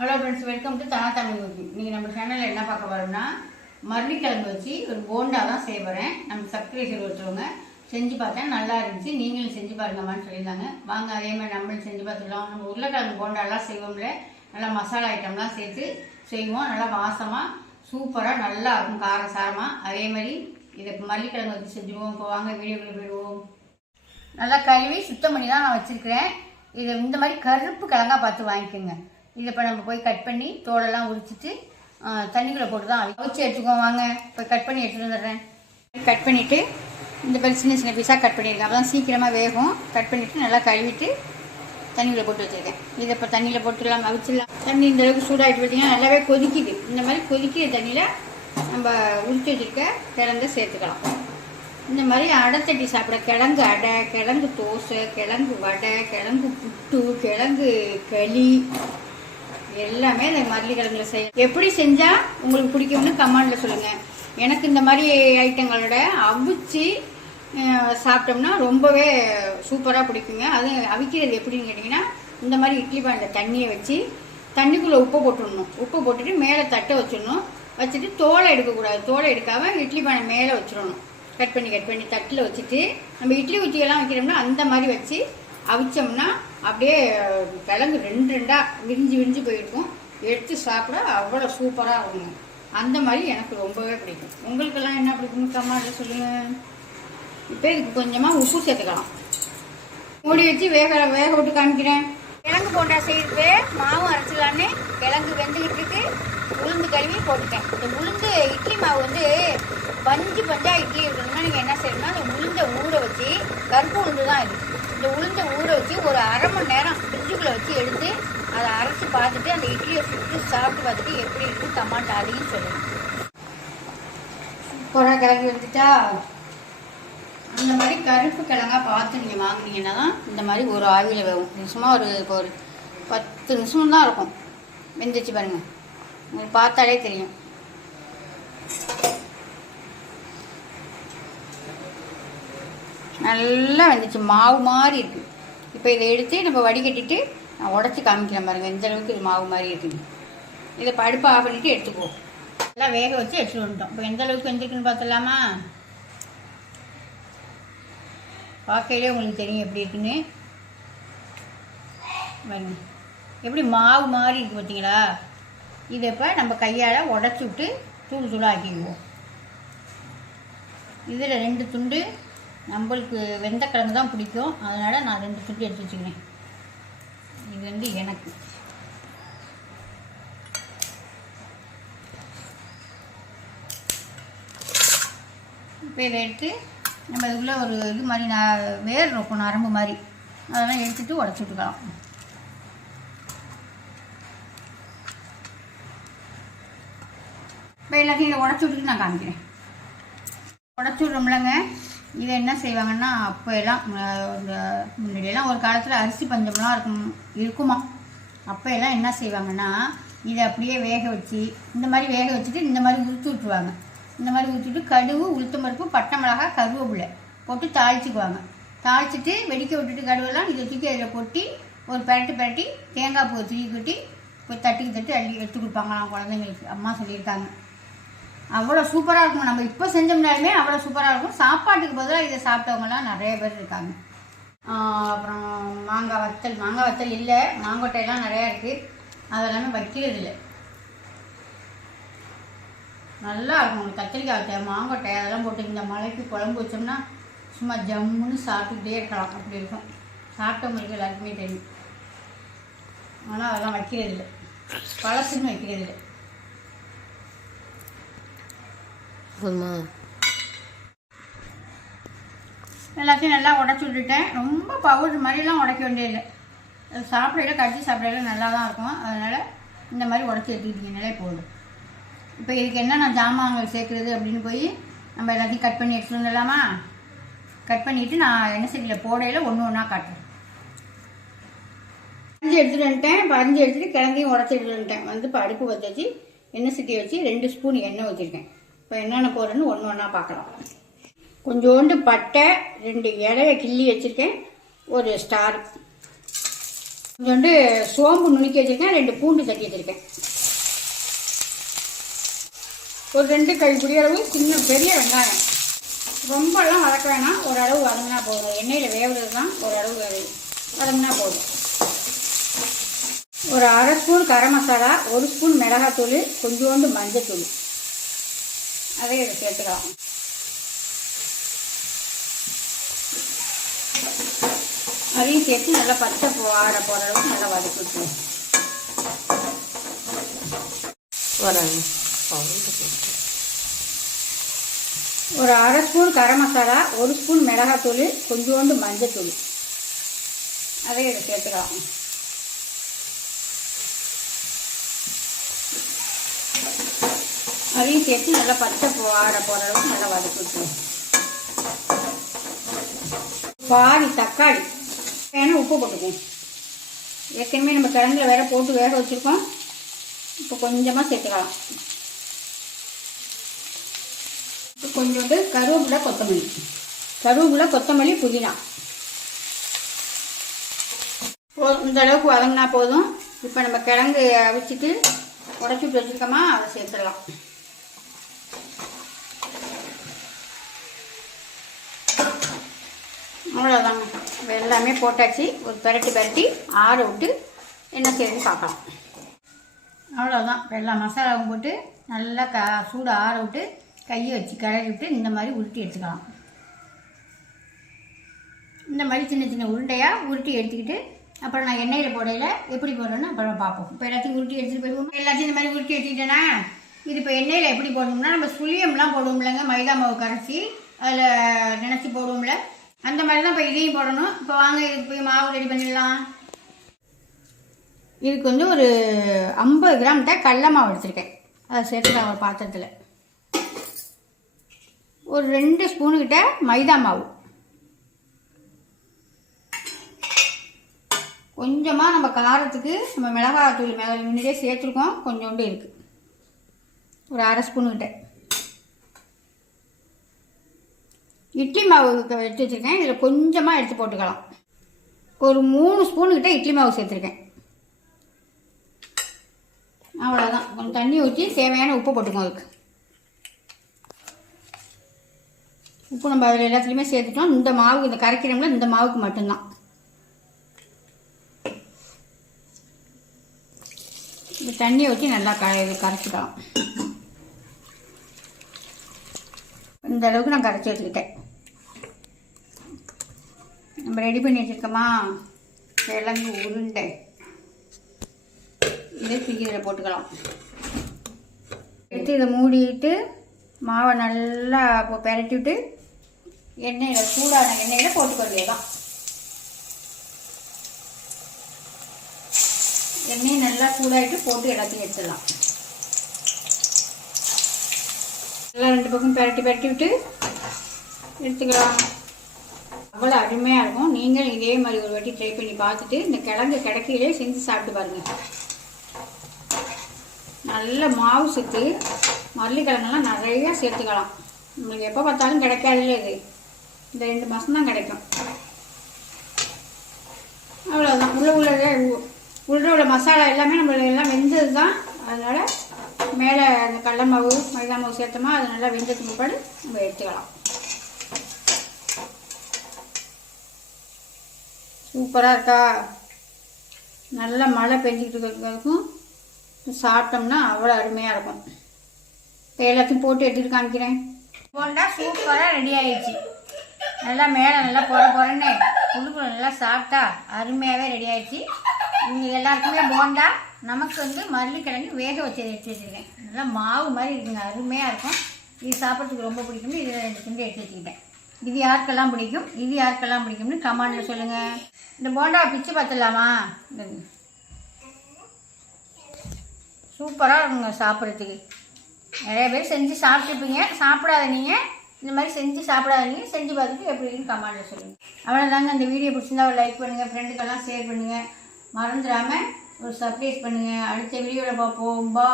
Hello friends, welcome to Dhana Tamil cooking. நீங்கள் நம்ம சேனலில் என்ன பார்க்க போகிறோம்னா மரளிக்கிழங்கு வச்சு ஒரு போண்டா தான் செய்ய போகிறேன். நம்ம சப்ஸ்கிரைபர் ஒருத்தவங்க செஞ்சு பார்த்தேன், நல்லா இருந்துச்சு, நீங்களும் செஞ்சு பாருங்கம்மான்னு சொல்லியிருந்தாங்க. வாங்க அதே மாதிரி நம்மளும் செஞ்சு பார்த்துக்கலாம். நம்ம உருளைக்கிழங்கு போண்டாலாம் செய்வோம்ல, நல்லா மசாலா ஐட்டம்லாம் சேர்த்து செய்வோம். நல்லா வாசமாக சூப்பராக நல்லா இருக்கும், காரம் சாரமாக. அதே மாதிரி இதை மரளிக்கிழங்கு வச்சு செஞ்சுருவோம். இப்போ வாங்க வீடியோக்குள்ளே போயிடுவோம். நல்லா கழுவி சுத்தம் பண்ணி தான் நான் வச்சுருக்கிறேன். இதை இந்த மாதிரி கருப்பு கிழங்கா பார்த்து வாங்கிக்கோங்க. இதை இப்போ நம்ம போய் கட் பண்ணி தோலெல்லாம் உரிச்சிட்டு தண்ணிக்குள்ளே போட்டு தான் அவிச்சு எடுத்துக்குவோம். வாங்க இப்போ கட் பண்ணி எடுத்துகிட்டு வந்துடுறேன். கட் பண்ணிவிட்டு இந்த மாதிரி சின்ன சின்ன பீஸாக கட் பண்ணியிருக்கேன், அப்போ தான் சீக்கிரமாக வேகும். கட் பண்ணிவிட்டு நல்லா கழுவிட்டு தண்ணியில் போட்டு வச்சுருக்கேன். இதை இப்போ தண்ணியில் போட்டுடலாம், அவிச்சிடலாம். தண்ணி இந்த அளவுக்கு சூடாகிட்டு பார்த்தீங்கன்னா நல்லாவே கொதிக்குது. இந்த மாதிரி கொதிக்கிற தண்ணியில் நம்ம உரிச்சு வச்சுருக்க கிழங்க சேர்த்துக்கலாம். இந்த மாதிரி அடை தட்டி சாப்பிட கிழங்கு அடை, கிழங்கு தோசை, கிழங்கு வடை, கிழங்கு புட்டு, கிழங்கு களி எல்லாமே இந்த மரளிக்கிழங்குல செய்ய. எப்படி செஞ்சால் உங்களுக்கு பிடிக்கும்னு கமெண்டில் சொல்லுங்கள். எனக்கு இந்த மாதிரி ஐட்டங்களோட அவிச்சு சாப்பிட்டோம்னா ரொம்பவே சூப்பராக பிடிக்குங்க. அது அவிக்கிறது எப்படின்னு கேட்டிங்கன்னா, இந்த மாதிரி இட்லி பானையில் தண்ணியை வச்சு தண்ணிக்குள்ளே உப்பு போட்டுடணும். உப்பு போட்டுட்டு மேலே தட்டை வச்சிடணும். வச்சுட்டு தோலை எடுக்கக்கூடாது. தோலை எடுக்காமல் இட்லி பானை மேலே வச்சிடணும். கட் பண்ணி தட்டில் வச்சுட்டு நம்ம இட்லி ஊற்றியெல்லாம் வைக்கிறோம்னா அந்த மாதிரி வச்சு அவிச்சோம்னா அப்படியே கிழங்கு ரெண்டு ரெண்டாக விரிஞ்சு போயிருக்கும். எடுத்து சாப்பிட அவ்வளோ சூப்பராக இருக்குங்க. அந்த மாதிரி எனக்கு ரொம்பவே பிடிக்கும். உங்களுக்கெல்லாம் என்ன பிடிக்கும்னு கமெண்ட்ல சொல்லுங்கள். இப்போ இதுக்கு கொஞ்சமாக உப்பு சேர்த்துக்கலாம். மூடி வச்சு வேக விட்டு காமிக்கிறேன். கிழங்கு போண்டா செய்யறது மாவு அரைச்சிடலான்னு கிழங்கு வெந்துக்கிட்டு இருக்கு. உளுந்து கழுவி போட்டுட்டேன். இந்த உளுந்து இட்லி மாவு வந்து பஞ்சா இட்லி இருக்கணும்னா நீங்கள் என்ன செய்யணும்னா, அந்த உளுந்தை ஊற வச்சு, கருப்பு உளுந்து தான் இது, இந்த உளுந்தை ஊற வச்சு ஒரு அரை மணி நேரம் ஃப்ரிட்ஜுக்குள்ளே வச்சு எடுத்து அதை அரைச்சி பார்த்துட்டு அந்த இட்லியை சுட்டு சாப்பிட்டு பார்த்துட்டு எப்படி இருக்குது கமெண்ட் அதையும் சொல்லுங்கள். சூப்பராக கிழங்கு எடுத்துட்டா. அந்த மாதிரி கருப்பு கிழங்கா பார்த்து நீங்கள் வாங்கினீங்கன்னா தான் இந்த மாதிரி ஒரு ஆவியில் வேகும். நிமிஷமாக ஒரு 10 நிமிஷம் தான் இருக்கும். வெந்துச்சு பாருங்கள், உங்களுக்கு பார்த்தாலே தெரியும். நல்லா வெந்துச்சு, மாவு மாதிரி இருக்குது. இப்போ இதை எடுத்து நம்ம வடிகட்டிட்டு நான் உடச்சி காமிக்கிறேன் பாருங்கள், இந்த அளவுக்கு இது மாவு மாதிரி இருக்குது. இதை படுப்பு ஆஃப் பண்ணிவிட்டு எடுத்துக்குவோம். நல்லா வேக வச்சு எடுத்துகிட்டு வந்துட்டோம். இப்போ எந்த அளவுக்கு வெந்திருக்குன்னு பார்த்துடலாமா? பார்க்கையிலே உங்களுக்கு தெரியும் எப்படி இருக்குன்னு. பாருங்க எப்படி மாவு மாதிரி இருக்குது பார்த்தீங்களா? இதை இப்போ நம்ம கையால் உடச்சி விட்டு தூளாக்கிக்குவோம். இதில் 2 துண்டு நம்மளுக்கு வெந்த கிழங்கு தான் பிடிக்கும், அதனால் நான் 2 துண்டு எடுத்து வச்சுக்கிறேன். இது வந்து எனக்கு. இப்போ இதை எடுத்து நம்ம இதுக்குள்ளே ஒரு இது மாதிரி வேர் இருக்கும், நரம்பு மாதிரி, அதெல்லாம் எடுத்துகிட்டு உடச்சி விட்டுக்கலாம். இப்போ எல்லாத்தையும் இதை உடச்சி விட்டுட்டு நான் காமிக்கிறேன். உடச்சி விட்றோம்லங்க. இதை என்ன செய்வாங்கன்னா, அப்போ எல்லாம் முன்னாடியெல்லாம் ஒரு காலத்தில் அரிசி பஞ்சம்லாம் இருக்குமா. அப்போ எல்லாம் என்ன செய்வாங்கன்னா, இதை அப்படியே வேக வச்சு இந்த மாதிரி வேக வச்சுட்டு இந்த மாதிரி உறுத்து விட்டுருவாங்க. இந்த மாதிரி ஊற்றிட்டு கடுகு, உளுத்தம் பருப்பு, பட்டை மிளகாய், கருவேப்பிலை போட்டு தாளிச்சுக்குவாங்க. தாளிச்சிட்டு வெடிக்க விட்டுட்டு கடுவெல்லாம் இதை தூக்கி அதில் கொட்டி ஒரு பரட்டி தேங்காய் பூ தூக்கி கொட்டி போய் தட்டி அள்ளி எடுத்து கொடுப்பாங்களாம் குழந்தைங்களுக்கு. அம்மா சொல்லியிருக்காங்க. அவ்வளோ சூப்பராக இருக்கும். நம்ம இப்போ செஞ்சோம்னாலுமே அவ்வளோ சூப்பராக இருக்கும். சாப்பாட்டுக்கு பதிலாக இதை சாப்பிட்டவங்கலாம் நிறைய பேர் இருக்காங்க. அப்புறம் மாங்காய் வத்தல் இல்லை, மாங்கொட்டையெல்லாம் நிறையா இருக்குது, அதெல்லாமே வைக்கிறது இல்லை. நல்லா இருக்கும். உங்களுக்கு கத்திரிக்காய் வத்தல், மாங்கொட்டை அதெல்லாம் போட்டு இந்த மலைக்கு குழம்பு வச்சோம்னா சும்மா ஜம்முன்னு சாப்பிட்டுக்கிட்டே இருக்கலாம். அப்படி இருக்கும். சாப்பிட்டவங்களுக்கு எல்லாருக்குமே தெரியும். ஆனால் அதெல்லாம் வைக்கிறது இல்லை, பழசுன்னு வைக்கிறது இல்லை. எல்லாத்தையும் நல்லா உடச்சி விட்டுட்டேன். ரொம்ப பவுடர் மாதிரிலாம் உடைக்க வேண்டியதில்லை. சாப்பிடையில கடிச்சு சாப்பிடையில நல்லா தான் இருக்கும். அதனால் இந்த மாதிரி உடச்சி எடுத்துக்கிட்டீங்கனாலே போதும். இப்போ இதுக்கு என்னென்ன ஜாமான்கள் சேர்க்குறது அப்படின்னு போய் நம்ம எல்லாத்தையும் கட் பண்ணி எடுத்துகிட்டு வந்துடலாமா? கட் பண்ணிவிட்டு நான் எண்ணெய் சட்டியில் போடையில் ஒன்றா காட்டுறேன். அரிஞ்சு எடுத்துகிட்டு வந்துட்டேன். இப்போ அரிஞ்சு எடுத்துகிட்டு கிழங்கையும் உடச்சி எடுத்துகிட்டு வந்துட்டேன். வந்து இப்போ அடுப்பு வச்சு எண்ணெய் சட்டியை வச்சு 2 ஸ்பூன் எண்ணெய் ஊற்றிருக்கேன். இப்போ என்னென்ன போடுறேன்னு ஒன்றா பார்க்கலாம். கொஞ்சோண்டு பட்டை, 2 இலையை கிள்ளி வச்சுருக்கேன், ஒரு ஸ்டார், கொஞ்சோண்டு சோம்பு நுணுக்கி வச்சுருக்கேன், 2 பூண்டு தட்டி வச்சுருக்கேன், ஒரு 2 கைப்பிடி அளவு சின்ன பெரிய வெங்காயம். ரொம்பலாம் வதக்க வேணாம், ஓரளவு வதங்கினா போதும். எண்ணெயில் வேவுறது தான் ஓரளவு வதங்கினா போதும். ஒரு 1/2 ஸ்பூன் கரம் மசாலா, 1 ஸ்பூன் மிளகாத்தூள், கொஞ்சோண்டு மஞ்சத்தூள், அதை இதை சேர்த்துக்கலாம். அதையும் சேர்த்து நல்லா பச்சை ஆற போகிற அளவுக்கு நல்லா வதக்கி விட்டுருவோம். ஒரு 1/2 ஸ்பூன் கரம் மசாலா, 1 ஸ்பூன் மிளகாத்தூள், கொஞ்சோண்டு மஞ்சத்தூள், அதை இதை சேர்த்துக்கலாம். அதையும் சேர்த்து நல்லா பச்சை ஆற போகிற அளவுக்கு நல்லா வதக்கி விட்டுருவோம். பாதி தக்காளி, ஏன்னா உப்பு போட்டுக்குவோம். ஏற்கனவே நம்ம கிழங்குல வேற போட்டு வேக வச்சுருக்கோம். இப்போ கொஞ்சமாக சேர்த்துக்கலாம். இப்போ கொஞ்சோண்டு கருவேப்பிலை, கொத்தமல்லி, புதினா இந்த அளவுக்கு வதங்கினா போதும். இப்போ நம்ம கிழங்கு அவிச்சிட்டு உடச்சி விட்டு வச்சுருக்கோமா, அதை சேர்த்துடலாம். அவ்வளோதாங்க, எல்லாமே போட்டாச்சு. ஒரு பெரட்டி ஆற விட்டு என்ன செய்யணும்னு பார்க்கலாம். அவ்வளோதான், எல்லா மசாலாவும் போட்டு நல்லா சூடு ஆற விட்டு கையை வச்சு கிளறி விட்டு இந்த மாதிரி உருட்டி எடுத்துக்கலாம். இந்த மாதிரி சின்ன சின்ன உருண்டையாக உருட்டி எடுத்துக்கிட்டு அப்புறம் நான் எண்ணெயில் போடையில் எப்படி போடுறேன்னு அப்புறம் பார்ப்போம். இப்போ எல்லாத்தையும் உருட்டி எடுத்துகிட்டு போயிடுவோம். எல்லாத்தையும் இந்த மாதிரி உருட்டி எடுத்துக்கிட்டேன்னா இது இப்போ எண்ணெயில் எப்படி போடணும்னா, நம்ம சுழியம்லாம் போடுவோம்லங்க, மைதா மாவு கரைச்சி அதில் நினச்சி போடுவோம்ல, அந்த மாதிரி தான் இப்போ இதையும் போடணும். இப்போ வாங்க இதுக்கு போய் மாவு ரெடி பண்ணிடலாம். இதுக்கு வந்து ஒரு 50 கிராம்கிட்ட கடல மாவு எடுத்துருக்கேன். அதை சேர்த்துக்கலாம் ஒரு பாத்திரத்தில். ஒரு 2 ஸ்பூனுக்கிட்ட மைதா மாவு, கொஞ்சமாக நம்ம காரத்துக்கு நம்ம மிளகாத்தூள் முன்னாடியே சேர்த்துருக்கோம், கொஞ்சோண்டு இருக்குது, ஒரு 1/2 ஸ்பூனுக்கிட்ட. இட்லி மாவு எடுத்து வச்சுருக்கேன், இதில் கொஞ்சமாக எடுத்து போட்டுக்கலாம். ஒரு 3 ஸ்பூனுக்கிட்ட இட்லி மாவு சேர்த்துருக்கேன். அவ்வளோதான், கொஞ்சம் தண்ணி ஊற்றி தேவையான உப்பு போட்டுக்கோங்க. அதுக்கு உப்பு நம்ம அதில் எல்லாத்துலேயுமே சேர்த்துட்டோம். இந்த மாவு இந்த கரைக்கிறோம்ல, இந்த மாவுக்கு மட்டும்தான். இந்த தண்ணியை ஊற்றி நல்லா கரைச்சிக்கலாம். இந்த அளவுக்கு நான் கரைச்சி வச்சுக்கிட்டேன். நம்ம ரெடி பண்ணி வச்சுருக்கோமா கிழங்கு உருண்டை, இதை தூக்கி இதில் போட்டுக்கலாம். எடுத்து இதை மூடிட்டு மாவை நல்லா பெரட்டி விட்டு எண்ணெயில் சூடான எண்ணெயில் போட்டுக்க வேண்டியதான். எண்ணெயை நல்லா சூடாகிட்டு போட்டு எல்லாத்தையும் எடுத்துடலாம். எல்லாம் 2 பக்கம் பெரட்டி விட்டு எடுத்துக்கலாம். அவ்வளோ அருமையாக இருக்கும். நீங்கள் இதே மாதிரி ஒரு வாட்டி ட்ரை பண்ணி பார்த்துட்டு இந்த கிழங்கு கிடைக்கையிலே செஞ்சு சாப்பிட்டு பாருங்கள். நல்ல மாவு சேர்த்து மல்லிக்கிழங்கெல்லாம் நிறையா சேர்த்துக்கலாம். உங்களுக்கு எப்போ பார்த்தாலும் கிடைக்காதுல்ல, இது இந்த 2 மாதம் தான் கிடைக்கும். அவ்வளோதான். உள்ளே உள்ள மசாலா எல்லாமே நம்மளுக்கு எல்லாம் வெந்தது தான். அதனால் மேலே அந்த கடல மாவு மைதா மாவு சேர்த்தோமா, அது நல்லா வெந்ததுக்கு முன்னாடி நம்ம எடுத்துக்கலாம். சூப்பராக இருக்கா? நல்லா மழை பெஞ்சிக்கிட்டு இருக்கிறதுக்கும் சாப்பிட்டோம்னா அவ்வளோ அருமையாக இருக்கும். இப்போ எல்லாத்தையும் போட்டு எடுத்துகிட்டு காமிக்கிறேன். போண்டா சூப்பராக ரெடி ஆகிடுச்சு. நல்லா மேலே நல்லா போகிறேன்னு உள்ளுக்குள்ள நல்லா சாப்பிட்டா அருமையாகவே ரெடி ஆகிடுச்சு. இங்கே எல்லாருக்குமே போண்டா. நமக்கு வந்து மல்லிக்கிழங்கு வேக வச்சு எடுத்து வச்சுருக்கேன். நல்லா மாவு மாதிரி இருக்குங்க, அருமையாக இருக்கும். இது சாப்பிட்றதுக்கு ரொம்ப பிடிக்கும்னு இதில் 2 துண்டு எடுத்து வச்சுக்கிட்டேன். இது யாருக்கெல்லாம் பிடிக்கும்னு கமெண்டில் சொல்லுங்கள். இந்த போண்டா பிச்சு பார்த்துடலாமா? சூப்பராக இருக்குங்க சாப்பிட்றதுக்கு. நிறைய பேர் செஞ்சு சாப்பிட்டுப்பீங்க. சாப்பிடாத நீங்கள் இந்த மாதிரி செஞ்சு சாப்பிடாதீங்க. செஞ்சு பார்த்துட்டு எப்படி இருக்குன்னு கமெண்டில் சொல்லுங்கள். அவ்வளோதாங்க. இந்த வீடியோ பிடிச்சிருந்தா ஒரு லைக் பண்ணுங்கள், ஃப்ரெண்டுக்கெல்லாம் ஷேர் பண்ணுங்கள், மறந்துடாமல் ஒரு சப்ஸ்கிரைப் பண்ணுங்கள். அடுத்த வீடியோவில் பார்ப்போம். பா.